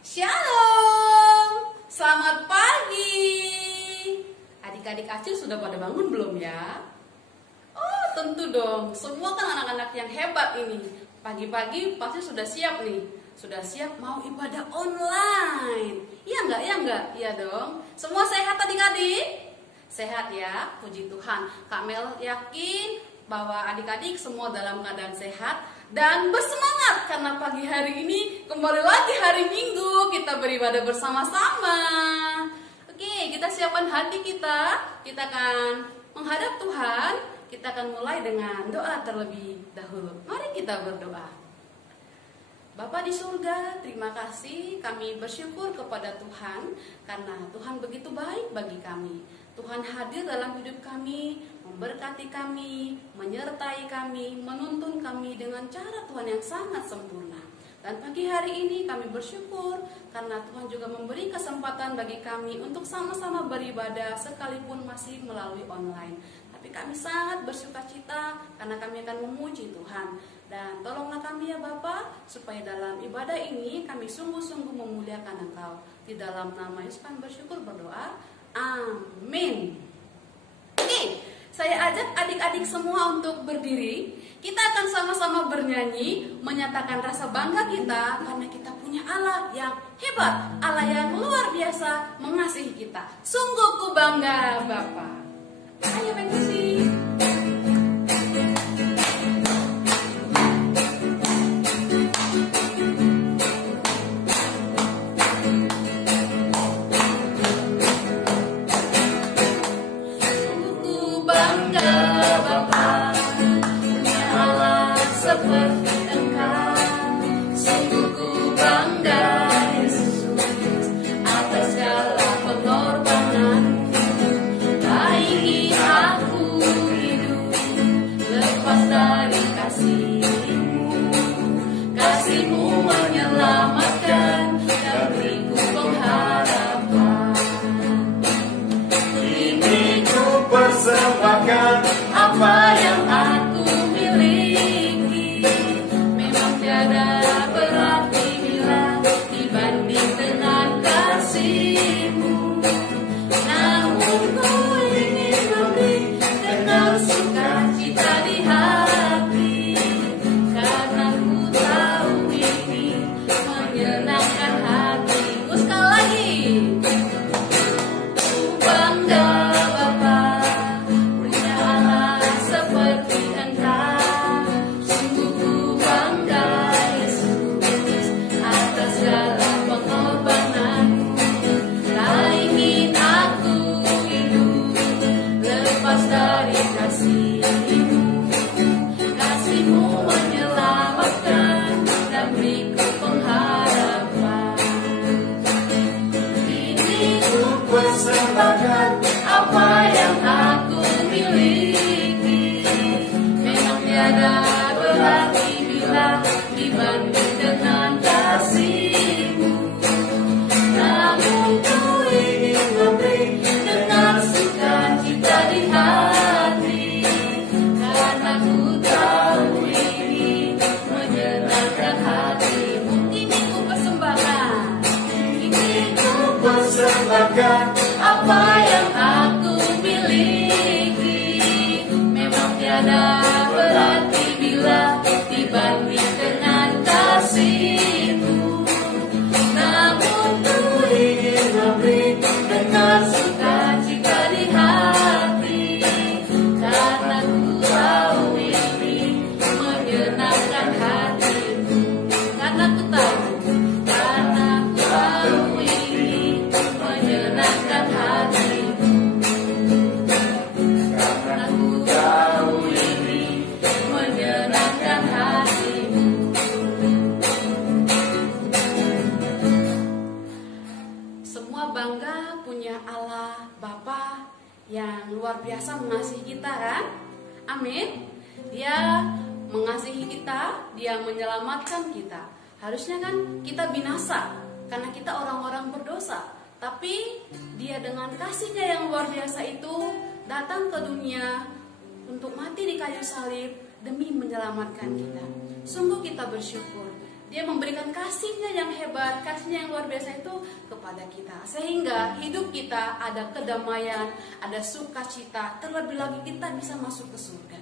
Shalom, selamat pagi. Adik-adik Acil sudah pada bangun belum ya? Oh tentu dong, semua kan anak-anak yang hebat ini. Pagi-pagi pasti sudah siap nih. Sudah siap mau ibadah online. Iya enggak, iya enggak? Iya dong. Semua sehat adik-adik? Sehat ya, puji Tuhan. Kak Mel yakin bahwa adik-adik semua dalam keadaan sehat dan bersemangat karena pagi hari ini kembali lagi hari Minggu kita beribadah bersama-sama. Oke, kita siapkan hati kita akan menghadap Tuhan. Kita akan mulai dengan doa terlebih dahulu. Mari kita berdoa. Bapa di surga, terima kasih, kami bersyukur kepada Tuhan karena Tuhan begitu baik bagi kami. Tuhan hadir dalam hidup kami, memberkati kami, menyertai kami, menuntun kami dengan cara Tuhan yang sangat sempurna. Dan pagi hari ini kami bersyukur karena Tuhan juga memberi kesempatan bagi kami untuk sama-sama beribadah sekalipun masih melalui online. Tapi kami sangat bersukacita karena kami akan memuji Tuhan. Dan tolonglah kami ya Bapa, supaya dalam ibadah ini kami sungguh-sungguh memuliakan Engkau. Di dalam nama Yesus kami bersyukur berdoa. Amin. Oke, saya ajak adik-adik semua untuk berdiri. Kita akan sama-sama bernyanyi, menyatakan rasa bangga kita karena kita punya Allah yang hebat, Allah yang luar biasa mengasihi kita. Sungguh ku bangga Bapa. Ayo pengusi. Yang luar biasa mengasihi kita kan? Amin. Dia mengasihi kita, dia menyelamatkan kita. Harusnya kan kita binasa karena kita orang-orang berdosa. Tapi dia dengan kasihnya yang luar biasa itu datang ke dunia untuk mati di kayu salib demi menyelamatkan kita. Sungguh kita bersyukur. Dia memberikan kasihnya yang hebat, kasihnya yang luar biasa itu kepada kita. Sehingga hidup kita ada kedamaian, ada sukacita, terlebih lagi kita bisa masuk ke surga.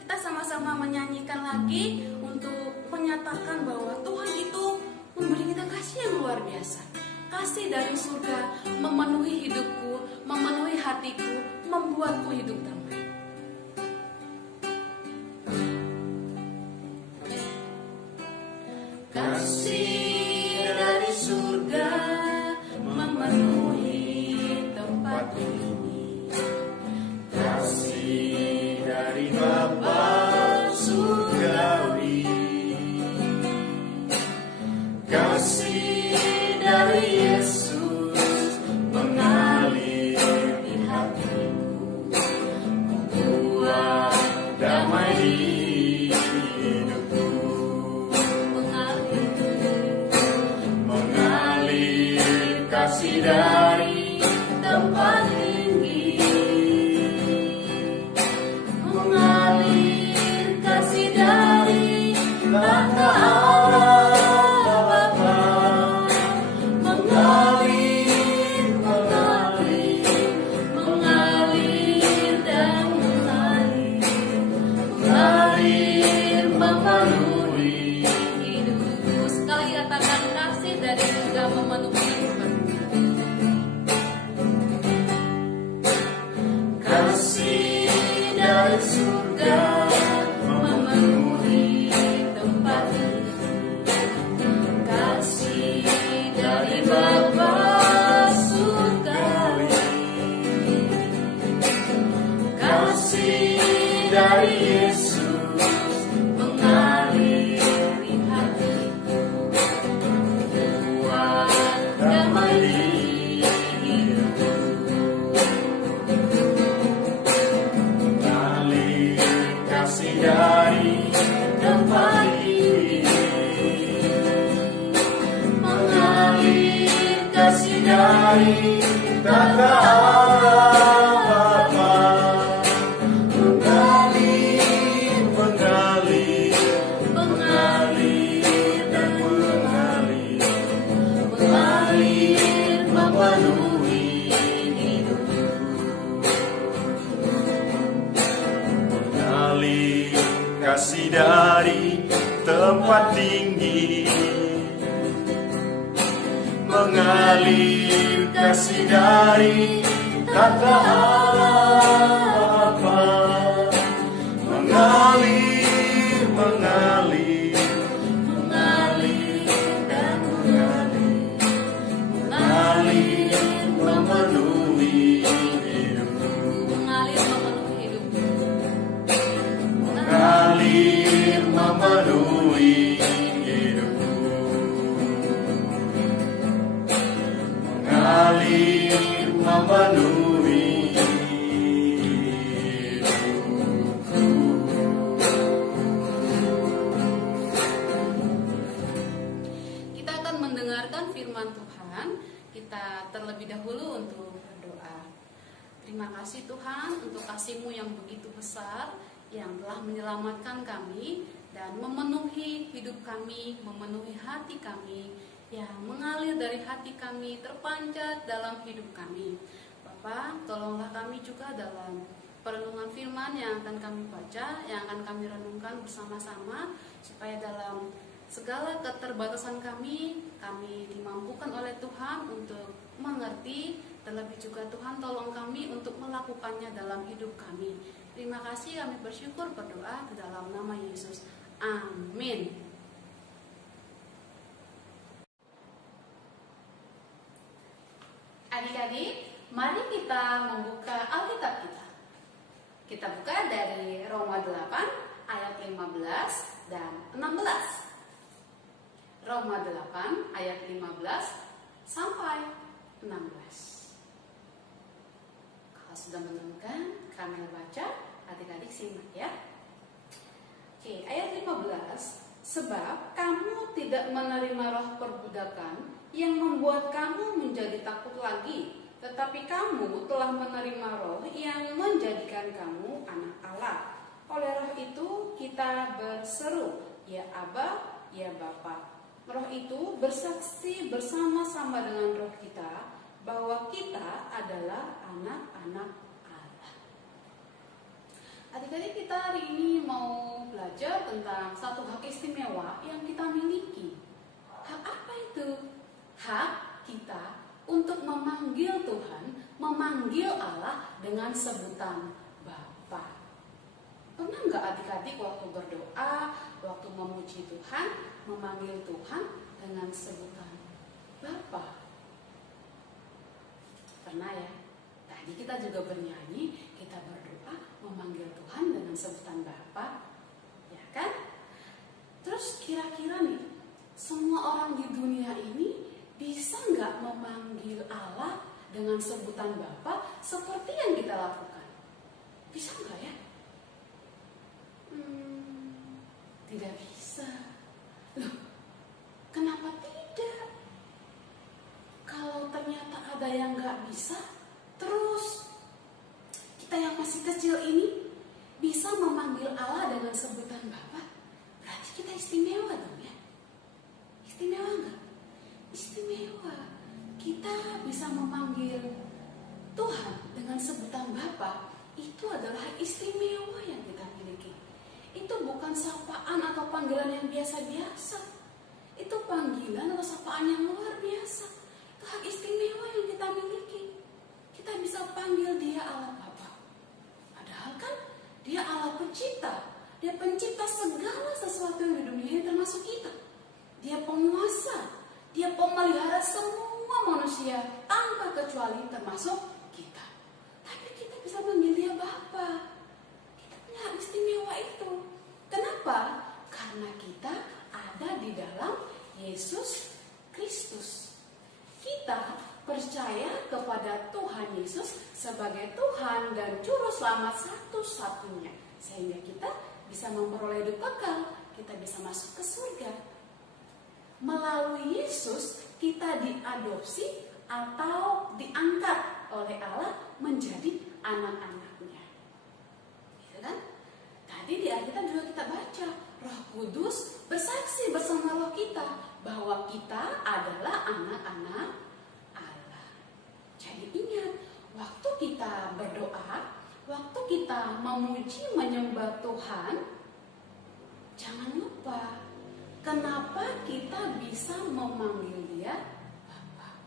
Kita sama-sama menyanyikan lagi untuk menyatakan bahwa Tuhan itu memberi kita kasih yang luar biasa. Kasih dari surga memenuhi hidupku, memenuhi hatiku, membuatku hidup damai. Kasih dari surga memenuhi tempat ini. Kasih dari Bapa surgawi, kasih dari Yesus mengalir di hatiku, membuat damai di hidupku. Mengalir kasih dari tempat tinggi, mengalir kasih dari tahta Allah Bapa, mengalir, mengalir, mengalir dan mengalir, memenuhi Hidupku. Sekali katakan kasih dari surga memenuhi hidupku. kasih dari surga memenuhi tempat ini. Kasih dari Bapa surgawi, kasih dari Yesus mengalir di hatiku, buat damai di hidupku. Mengalir kasih dari tempat ini, mengalir kasih dari tahta Allah Bapa, mengalir, mengalir, mengalir dan mengalir, mengalir memenuhi hidupku. Mengalir kasih dari tempat tinggi, mengalir kasih dari tahta Allah Bapa, mengalir, mengalir, mengalir dan mengalir, mengalir memenuhi hidupku. Mengalir memenuhi hidupku. Mengalir memenuhi hidupku, mengalir memenuhi hidupku. Kita akan mendengarkan firman Tuhan. Kita terlebih dahulu untuk berdoa. Terima kasih Tuhan untuk kasih-Mu yang begitu besar, yang telah menyelamatkan kami dan memenuhi hidup kami, memenuhi hati kami, yang mengalir dari hati kami, terpanjat dalam hidup kami. Bapa, tolonglah kami juga dalam perenungan firman yang akan kami baca, yang akan kami renungkan bersama-sama, supaya dalam segala keterbatasan kami dimampukan oleh Tuhan untuk mengerti. Terlebih juga Tuhan tolong kami untuk melakukannya dalam hidup kami. Terima kasih, kami bersyukur berdoa di dalam nama Yesus. Amin. Adik-adik, mari kita membuka Alkitab kita. Kita buka dari Roma 8 ayat 15 dan 16. Roma 8 ayat 15 sampai 16. Kalau sudah menemukan, kami baca, adik-adik simak ya. Oke, ayat 15. Sebab kamu tidak menerima roh perbudakan yang membuat kamu menjadi takut lagi, tetapi kamu telah menerima roh yang menjadikan kamu anak Allah. Oleh roh itu kita berseru, ya Aba, ya Bapa. Roh itu bersaksi bersama-sama dengan roh kita bahwa kita adalah anak-anak Allah. Adik-adik, kita hari ini mau belajar tentang satu hak istimewa yang kita miliki. Hak apa itu? Hak kita untuk memanggil Tuhan, memanggil Allah dengan sebutan Bapa. Pernah nggak adik-adik waktu berdoa, waktu memuji Tuhan, memanggil Tuhan dengan sebutan Bapa? Pernah ya? Tadi kita juga bernyanyi, kita berdoa, memanggil Tuhan dengan sebutan Bapa, ya kan? Terus kira-kira nih, semua orang di dunia ini bisa nggak memanggil Allah dengan sebutan Bapa seperti yang kita lakukan? Bisa nggak ya? Tidak bisa. Loh, kenapa tidak? Kalau ternyata ada yang nggak bisa, terus kita yang masih kecil ini bisa memanggil Allah dengan sebutan Bapa, berarti kita istimewa dong ya? Istimewa nggak? Istimewa. Kita bisa memanggil Tuhan dengan sebutan Bapa, itu adalah istimewa yang kita miliki. Itu bukan sapaan atau panggilan yang biasa-biasa. Itu panggilan atau sapaan yang luar biasa. Itu hak istimewa yang kita miliki. Kita bisa panggil dia Allah Bapa. Padahal kan dia Allah pencipta. Dia pencipta segala sesuatu yang di dunia ini termasuk kita. Dia penguasa. Dia pemelihara semua manusia tanpa kecuali termasuk kita. Tapi kita bisa manggil dia Bapa. Hak istimewa itu. Kenapa? Karena kita ada di dalam Yesus Kristus. Kita percaya kepada Tuhan Yesus sebagai Tuhan dan Juru Selamat satu-satunya, sehingga kita bisa memperoleh hidup kekal, kita bisa masuk ke surga. Melalui Yesus kita diadopsi atau diangkat oleh Allah menjadi anak-anaknya. Gitu kan? Tadi di Alkitab juga kita baca, Roh Kudus bersaksi bersama roh kita bahwa kita adalah anak-anak Allah. Jadi ingat, waktu kita berdoa, waktu kita memuji menyembah Tuhan, jangan lupa kenapa kita bisa memanggil dia Bapa.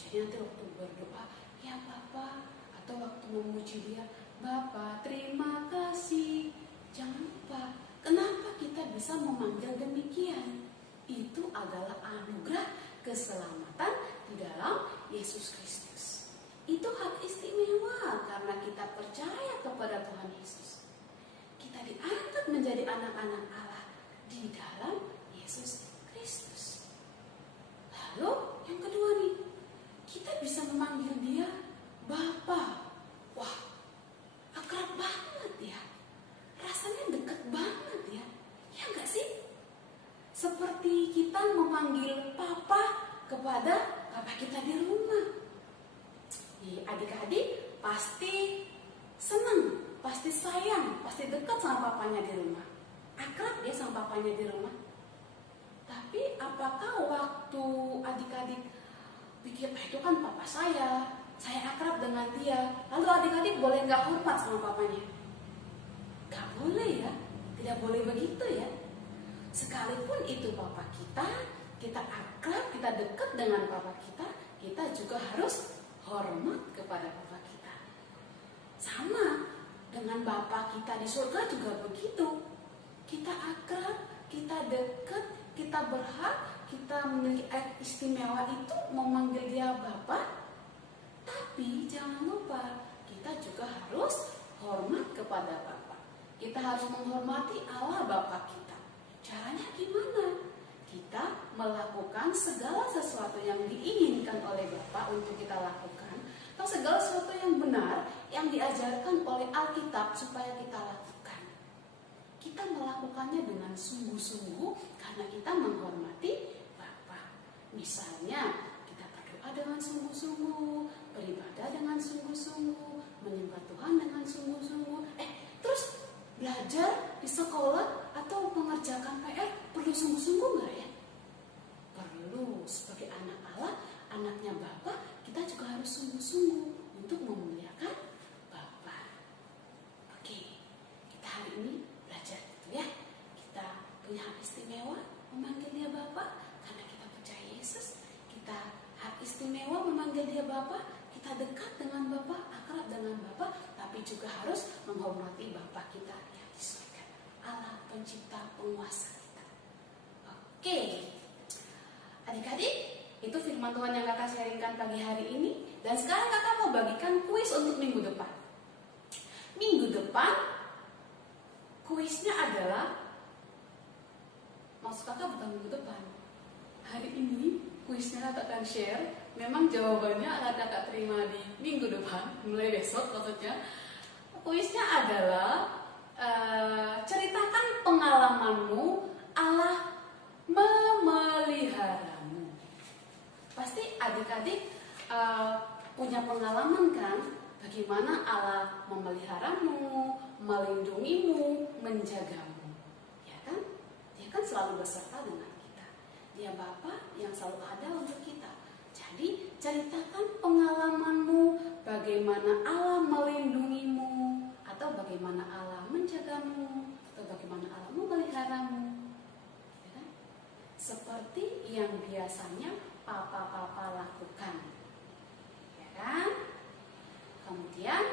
Jadi nanti waktu berdoa, ya Bapa, atau waktu memuji dia, Bapa, terima kasih. Jangan lupa, kenapa kita bisa memanggil demikian? Itu adalah anugerah keselamatan di dalam Yesus Kristus. Itu hak istimewa karena kita percaya kepada Tuhan Yesus. Kita diangkat menjadi anak-anak Allah di dalam Yesus Kristus. Lalu yang kedua nih, kita bisa memanggil dia Bapa. Wah, akrab banget ya. Rasanya dekat banget ya. Ya enggak sih? Seperti kita memanggil papa kepada papa kita di rumah. Adik-adik pasti senang, pasti sayang, pasti dekat sama papanya di rumah. Akrab ya sama papanya di rumah. Tapi apakah waktu adik-adik pikir, itu kan papa saya akrab dengan dia, lalu adik-adik boleh nggak hormat sama papanya? Gak boleh ya, tidak boleh begitu ya. Sekalipun itu papa kita akrab, kita dekat dengan papa kita juga harus hormat kepada papa kita. Sama dengan Bapa kita di surga juga begitu. Kita akrab, kita dekat, kita berhak, kita memiliki istimewa itu memanggil dia Bapa. Tapi jangan lupa, kita juga harus hormat kepada Bapa. Kita harus menghormati Allah Bapa kita. Caranya gimana? Kita melakukan segala sesuatu yang diinginkan oleh Bapa untuk kita lakukan, atau segala sesuatu yang benar yang diajarkan oleh Alkitab supaya kita lakukan. Kita melakukannya dengan sungguh-sungguh karena kita menghormati Bapa. Misalnya, kita berdoa dengan sungguh-sungguh, beribadah dengan sungguh-sungguh, menyembah Tuhan dengan sungguh-sungguh. Terus belajar di sekolah atau mengerjakan PR perlu sungguh-sungguh nggak ya? harus sungguh-sungguh untuk memuliakan Bapa. Oke, kita hari ini belajar gitu ya. Kita punya hak istimewa memanggil dia Bapa karena kita percaya Yesus. Kita hak istimewa memanggil dia Bapa, kita dekat dengan Bapa, akrab dengan Bapa, tapi juga harus menghormati Bapa kita yang di surga, Allah pencipta penguasa kita. Oke, adik-adik, itu firman Tuhan yang kakak sharingkan pagi hari ini. Dan sekarang kakak mau bagikan kuis untuk minggu depan. Minggu depan kuisnya adalah, maksud kakak bukan minggu depan, hari ini kuisnya kakak akan share. Memang jawabannya akan kakak terima di minggu depan, mulai besok maksudnya. Kuisnya adalah ceritakan pengalamanmu Allah memeliharamu. Pasti adik-adik punya pengalaman kan, bagaimana Allah memeliharamu, melindungimu, menjagamu, ya kan? Dia kan selalu beserta dengan kita. Dia Bapa yang selalu ada untuk kita. Jadi ceritakan pengalamanmu, bagaimana Allah melindungimu, atau bagaimana Allah menjagamu, atau bagaimana Allah memeliharamu, ya kan? Seperti yang biasanya papa-papa lakukan, ya kan? Kemudian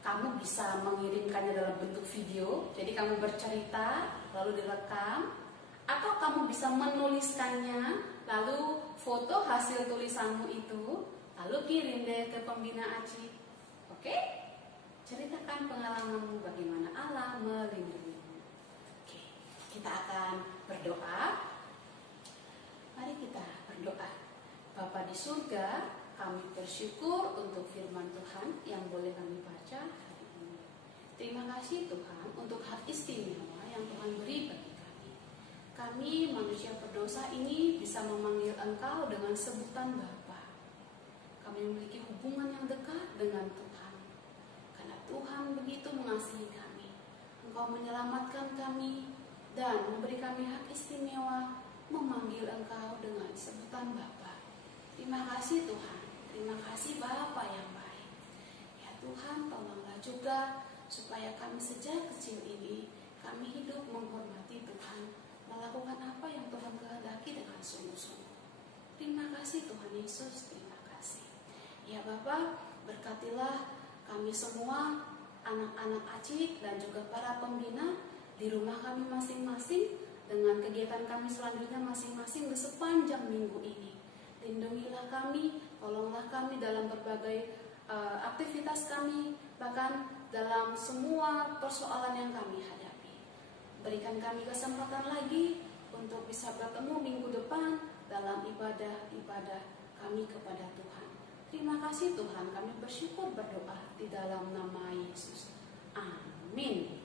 kamu bisa mengirimkannya dalam bentuk video. Jadi kamu bercerita lalu direkam, atau kamu bisa menuliskannya lalu foto hasil tulisanmu itu lalu kirim deh ke pembina Aci. Oke? Ceritakan pengalamanmu bagaimana Allah melindungimu. Oke, kita akan berdoa. Mari kita berdoa. Bapa di surga, kami bersyukur untuk firman Tuhan yang boleh kami baca hari ini. Terima kasih Tuhan untuk hak istimewa yang Tuhan beri bagi kami. Kami manusia berdosa ini bisa memanggil Engkau dengan sebutan Bapa. Kami memiliki hubungan yang dekat dengan Tuhan. Karena Tuhan begitu mengasihi kami. Engkau menyelamatkan kami dan memberi kami hak istimewa memanggil Engkau dengan sebutan Bapa. Terima kasih Tuhan. Terima kasih Bapa yang baik. Ya Tuhan, tolonglah juga supaya kami sejak kecil ini kami hidup menghormati Tuhan, melakukan apa yang Tuhan kehendaki dengan sungguh-sungguh. Terima kasih Tuhan Yesus, terima kasih. Ya Bapa, berkatilah kami semua, anak-anak Aci dan juga para pembina di rumah kami masing-masing dengan kegiatan kami selanjutnya masing-masing di sepanjang minggu ini. Lindungilah kami, tolonglah kami dalam berbagai aktivitas kami, bahkan dalam semua persoalan yang kami hadapi. Berikan kami kesempatan lagi untuk bisa bertemu minggu depan dalam ibadah-ibadah kami kepada Tuhan. Terima kasih Tuhan, kami bersyukur berdoa di dalam nama Yesus. Amin.